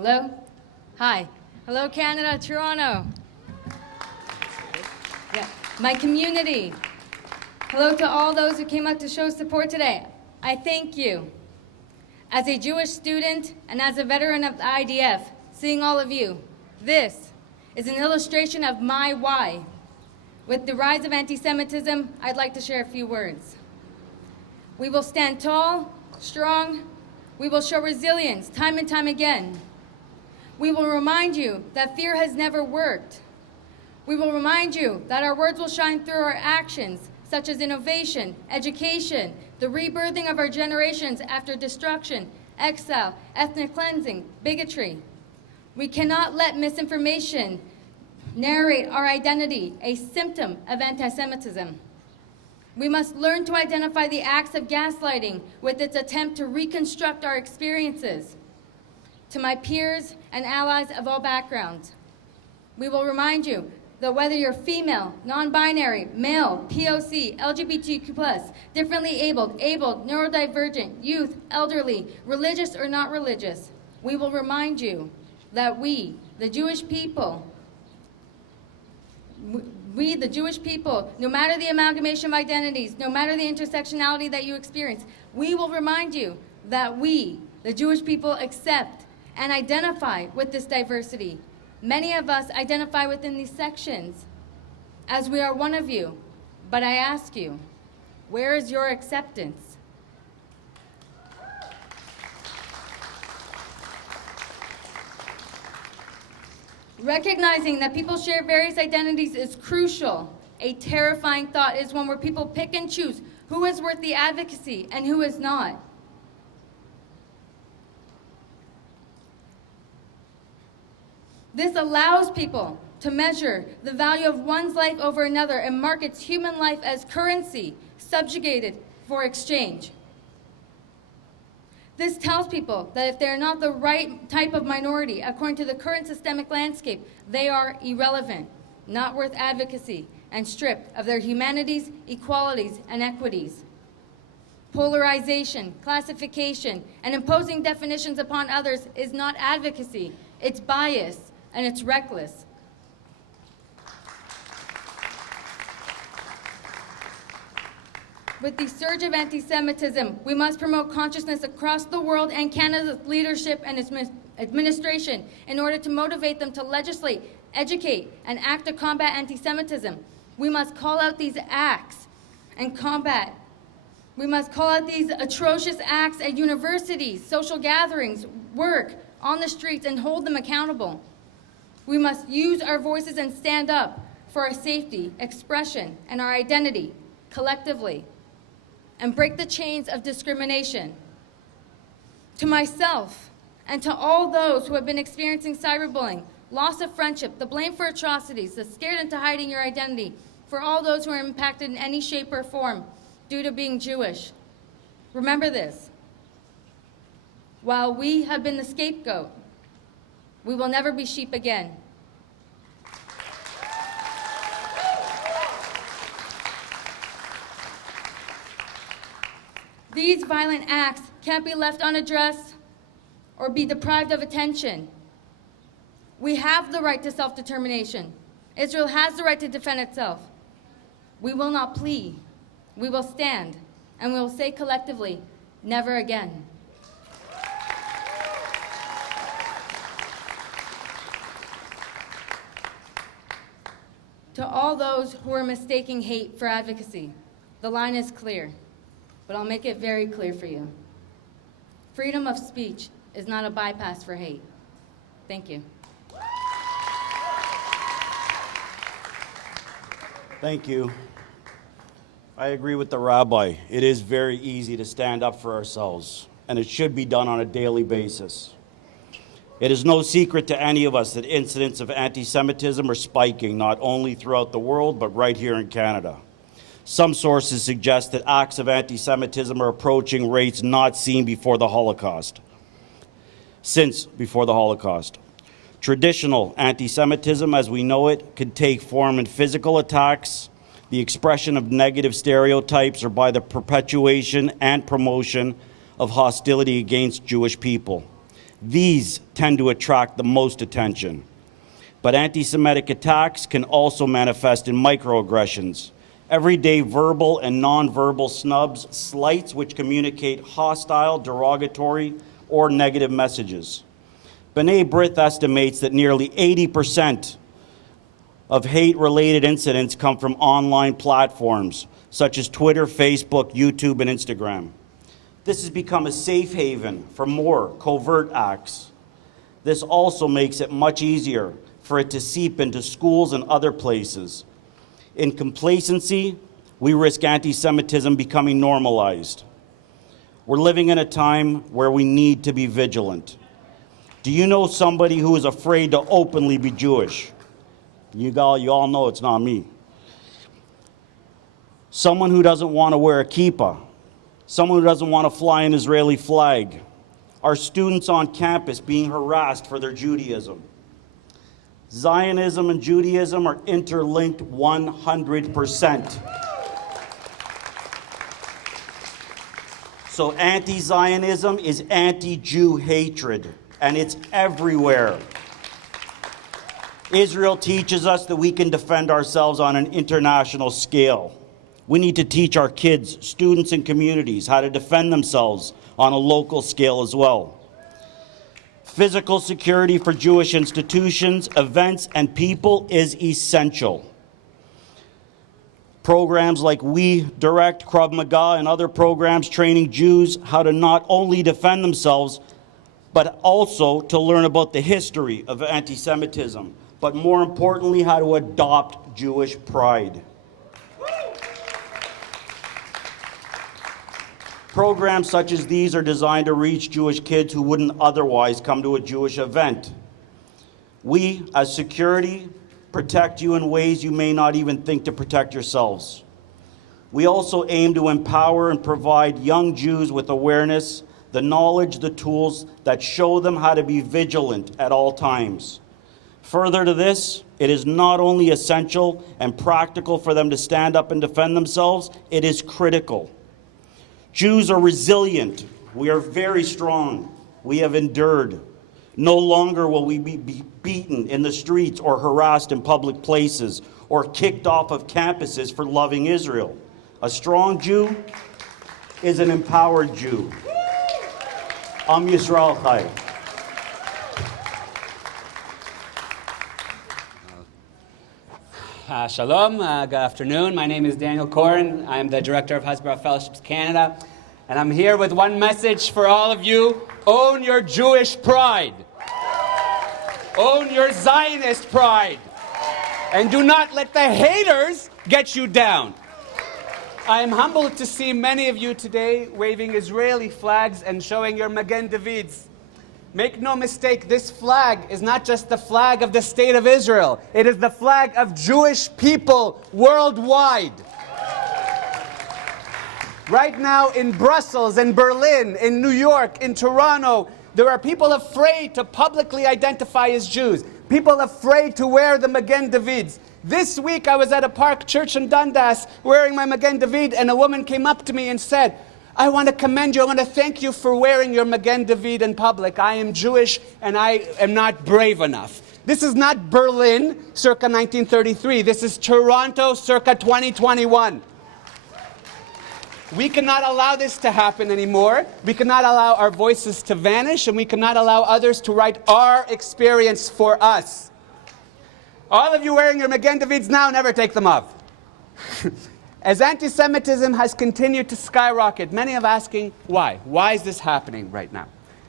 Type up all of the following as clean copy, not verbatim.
Hello? Hi. Hello, Canada, Toronto. Yeah. My community. Hello to all those who came out to show support today. I thank you. As a Jewish student and as a veteran of the IDF, seeing all of you, this is an illustration of my why. With the rise of anti-Semitism, I'd like to share a few words. We will stand tall, strong. We will show resilience time and time again. We will remind you that fear has never worked. We will remind you that our words will shine through our actions, such as innovation, education, the rebirthing of our generations after destruction, exile, ethnic cleansing, bigotry. We cannot let misinformation narrate our identity, a symptom of anti-Semitism. We must learn to identify the acts of gaslighting with its attempt to reconstruct our experiences. To my peers and allies of all backgrounds, we will remind you that whether you're female, non-binary, male, POC, LGBTQ+, differently abled, neurodivergent, youth, elderly, religious or not religious, we will remind you that we, the Jewish people, no matter the amalgamation of identities, no matter the intersectionality that you experience, we will remind you that we, the Jewish people, accept and identify with this diversity. Many of us identify within these sections as we are one of you. But I ask you, where is your acceptance? Recognizing that people share various identities is crucial. A terrifying thought is one where people pick and choose who is worth the advocacy and who is not. This allows people to measure the value of one's life over another and markets human life as currency, subjugated for exchange. This tells people that if they're not the right type of minority, according to the current systemic landscape, they are irrelevant, not worth advocacy, and stripped of their humanities, equalities, and equities. Polarization, classification, and imposing definitions upon others is not advocacy. It's bias, and it's reckless. With the surge of anti-Semitism, we must promote consciousness across the world and Canada's leadership and its administration in order to motivate them to legislate, educate, and act to combat anti-Semitism. We must call out these acts and combat. We must call out these atrocious acts at universities, social gatherings, work, on the streets, and hold them accountable. We must use our voices and stand up for our safety, expression, and our identity collectively, and break the chains of discrimination. To myself and to all those who have been experiencing cyberbullying, loss of friendship, the blame for atrocities, the scared into hiding your identity, for all those who are impacted in any shape or form due to being Jewish, remember this: while we have been the scapegoat, we will never be sheep again. These violent acts can't be left unaddressed or be deprived of attention. We have the right to self-determination. Israel has the right to defend itself. We will not plead. We will stand, and we will say collectively, never again. To all those who are mistaking hate for advocacy, the line is clear, but I'll make it very clear for you. Freedom of speech is not a bypass for hate. Thank you. Thank you. I agree with the rabbi. It is very easy to stand up for ourselves, and it should be done on a daily basis. It is no secret to any of us that incidents of anti-Semitism are spiking, not only throughout the world, but right here in Canada. Some sources suggest that acts of anti-Semitism are approaching rates not seen before the Holocaust. Since before the Holocaust. Traditional anti-Semitism, as we know it, could take form in physical attacks, the expression of negative stereotypes, or by the perpetuation and promotion of hostility against Jewish people. These tend to attract the most attention. But anti-Semitic attacks can also manifest in microaggressions, everyday verbal and nonverbal snubs, slights which communicate hostile, derogatory, or negative messages. B'nai B'rith estimates that nearly 80% of hate-related incidents come from online platforms such as Twitter, Facebook, YouTube, and Instagram. This has become a safe haven for more covert acts. This also makes it much easier for it to seep into schools and other places. In complacency, we risk anti-Semitism becoming normalized. We're living in a time where we need to be vigilant. Do you know somebody who is afraid to openly be Jewish? You all know it's not me. Someone who doesn't want to wear a kippah. Someone who doesn't want to fly an Israeli flag. Our students on campus being harassed for their Judaism. Zionism and Judaism are interlinked 100%. So anti-Zionism is anti-Jew hatred, and it's everywhere. Israel teaches us that we can defend ourselves on an international scale. We need to teach our kids, students, and communities how to defend themselves on a local scale as well. Physical security for Jewish institutions, events, and people is essential. Programs like We Direct, Krav Maga, and other programs training Jews how to not only defend themselves, but also to learn about the history of anti-Semitism, but more importantly, how to adopt Jewish pride. Programs such as these are designed to reach Jewish kids who wouldn't otherwise come to a Jewish event. We, as security, protect you in ways you may not even think to protect yourselves. We also aim to empower and provide young Jews with awareness, the knowledge, the tools that show them how to be vigilant at all times. Further to this, it is not only essential and practical for them to stand up and defend themselves, it is critical. Jews are resilient. We are very strong. We have endured. No longer will we be beaten in the streets or harassed in public places or kicked off of campuses for loving Israel. A strong Jew is an empowered Jew. Am Yisrael Chai. Shalom, good afternoon. My name is Daniel Corin. I'm the Director of Hasbara Fellowships Canada. And I'm here with one message for all of you. Own your Jewish pride. Own your Zionist pride. And do not let the haters get you down. I am humbled to see many of you today waving Israeli flags and showing your Magen Davids. Make no mistake, this flag is not just the flag of the State of Israel. It is the flag of Jewish people worldwide. Right now in Brussels, in Berlin, in New York, in Toronto, there are people afraid to publicly identify as Jews. People afraid to wear the Magen Davids. This week I was at a park church in Dundas wearing my Magen David, and a woman came up to me and said, I want to commend you, I want to thank you for wearing your Magen David in public. I am Jewish and I am not brave enough. This is not Berlin circa 1933. This is Toronto circa 2021. We cannot allow this to happen anymore. We cannot allow our voices to vanish, and we cannot allow others to write our experience for us. All of you wearing your Magen Davids now, never take them off. As anti-Semitism has continued to skyrocket, many are asking why. Why is this happening right now?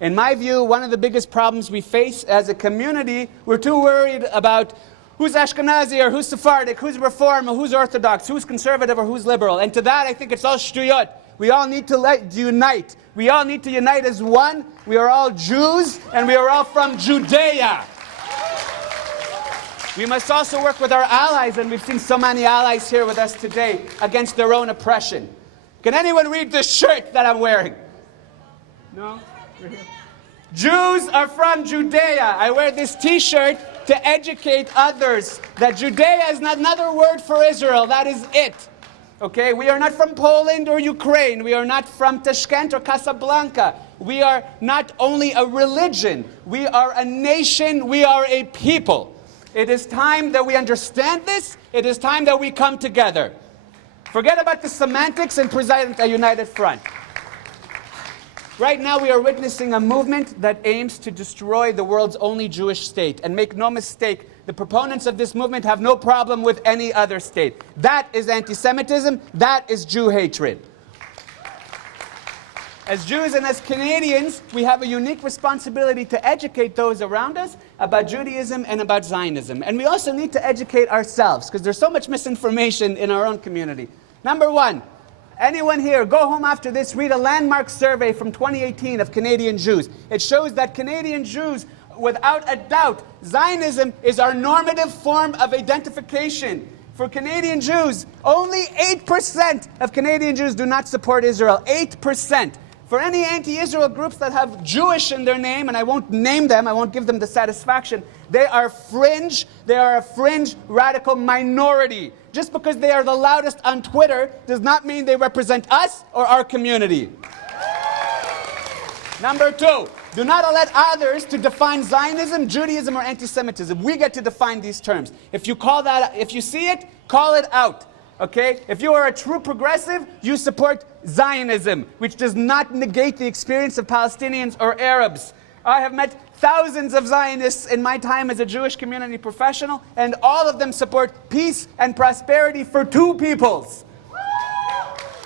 In my view, one of the biggest problems we face as a community, we're too worried about who's Ashkenazi or who's Sephardic, who's Reform or who's Orthodox, who's conservative or who's liberal. And to that, I think it's all shtuyot. We all need to unite. We all need to unite as one. We are all Jews, and we are all from Judea. We must also work with our allies, and we've seen so many allies here with us today, against their own oppression. Can anyone read this shirt that I'm wearing? No? Jews are from Judea. I wear this t-shirt to educate others that Judea is not another word for Israel. That is it. Okay, we are not from Poland or Ukraine. We are not from Tashkent or Casablanca. We are not only a religion, we are a nation, we are a people. It is time that we understand this. It is time that we come together. Forget about the semantics and present a united front. Right now we are witnessing a movement that aims to destroy the world's only Jewish state. And make no mistake, the proponents of this movement have no problem with any other state. That is anti-Semitism. That is Jew hatred. As Jews and as Canadians, we have a unique responsibility to educate those around us about Judaism and about Zionism. And we also need to educate ourselves, because there's so much misinformation in our own community. Number one, anyone here, go home after this, read a landmark survey from 2018 of Canadian Jews. It shows that Canadian Jews, without a doubt, Zionism is our normative form of identification. For Canadian Jews, only 8% of Canadian Jews do not support Israel. 8%. For any anti-Israel groups that have Jewish in their name, and I won't name them, I won't give them the satisfaction, they are fringe, they are a fringe radical minority. Just because they are the loudest on Twitter does not mean they represent us or our community. Number two, do not let others to define Zionism, Judaism, or anti-Semitism. We get to define these terms. If you see it, call it out. Okay? If you are a true progressive, you support Zionism, which does not negate the experience of Palestinians or Arabs. I have met thousands of Zionists in my time as a Jewish community professional, and all of them support peace and prosperity for two peoples.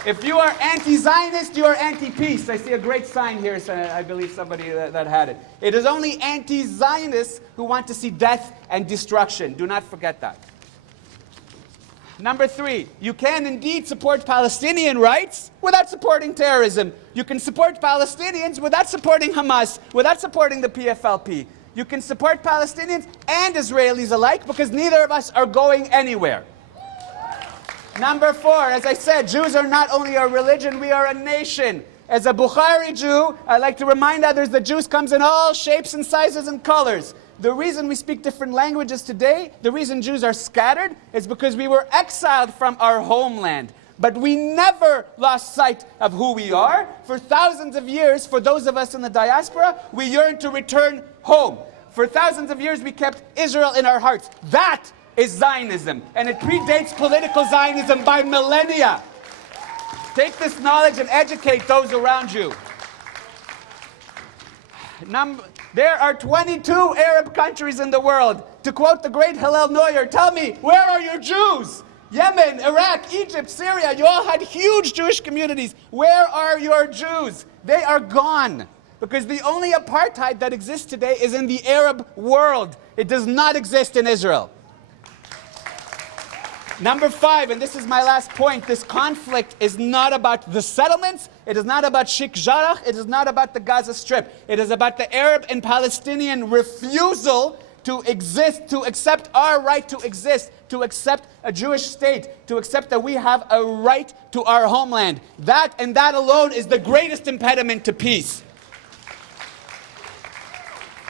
If you are anti-Zionist, you are anti-peace. I see a great sign here, so I believe somebody that had it. It is only anti-Zionists who want to see death and destruction. Do not forget that. Number three, you can indeed support Palestinian rights without supporting terrorism. You can support Palestinians without supporting Hamas, without supporting the PFLP. You can support Palestinians and Israelis alike because neither of us are going anywhere. Number four, as I said, Jews are not only a religion, we are a nation. As a Bukhari Jew, I like to remind others that Jews comes in all shapes and sizes and colors. The reason we speak different languages today, the reason Jews are scattered, is because we were exiled from our homeland. But we never lost sight of who we are. For thousands of years, for those of us in the diaspora, we yearn to return home. For thousands of years, we kept Israel in our hearts. That is Zionism, and it predates political Zionism by millennia. Take this knowledge and educate those around you. There are 22 Arab countries in the world. To quote the great Hillel Neuer, tell me, where are your Jews? Yemen, Iraq, Egypt, Syria, you all had huge Jewish communities. Where are your Jews? They are gone. Because the only apartheid that exists today is in the Arab world. It does not exist in Israel. Number five, and this is my last point, this conflict is not about the settlements, it is not about Sheikh Jarrah, it is not about the Gaza Strip. It is about the Arab and Palestinian refusal to exist, to accept our right to exist, to accept a Jewish state, to accept that we have a right to our homeland. That and that alone is the greatest impediment to peace.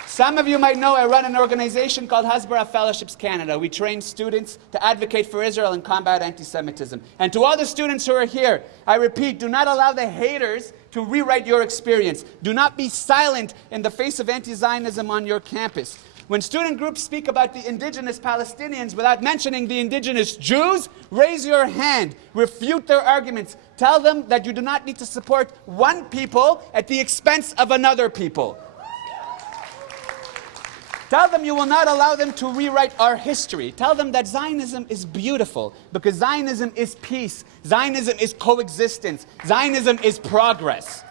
Some of you might know I run an organization called Hasbara Fellowships Canada. We train students to advocate for Israel and combat anti-Semitism. And to all the students who are here, I repeat, do not allow the haters to rewrite your experience. Do not be silent in the face of anti-Zionism on your campus. When student groups speak about the indigenous Palestinians without mentioning the indigenous Jews, raise your hand, refute their arguments. Tell them that you do not need to support one people at the expense of another people. Tell them you will not allow them to rewrite our history. Tell them that Zionism is beautiful because Zionism is peace. Zionism is coexistence. Zionism is progress.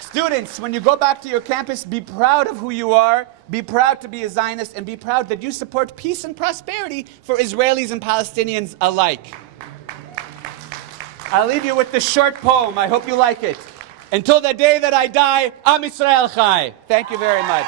Students, when you go back to your campus, be proud of who you are, be proud to be a Zionist, and be proud that you support peace and prosperity for Israelis and Palestinians alike. I'll leave you with this short poem. I hope you like it. Until the day that I die, Am Yisrael Chai. Thank you very much.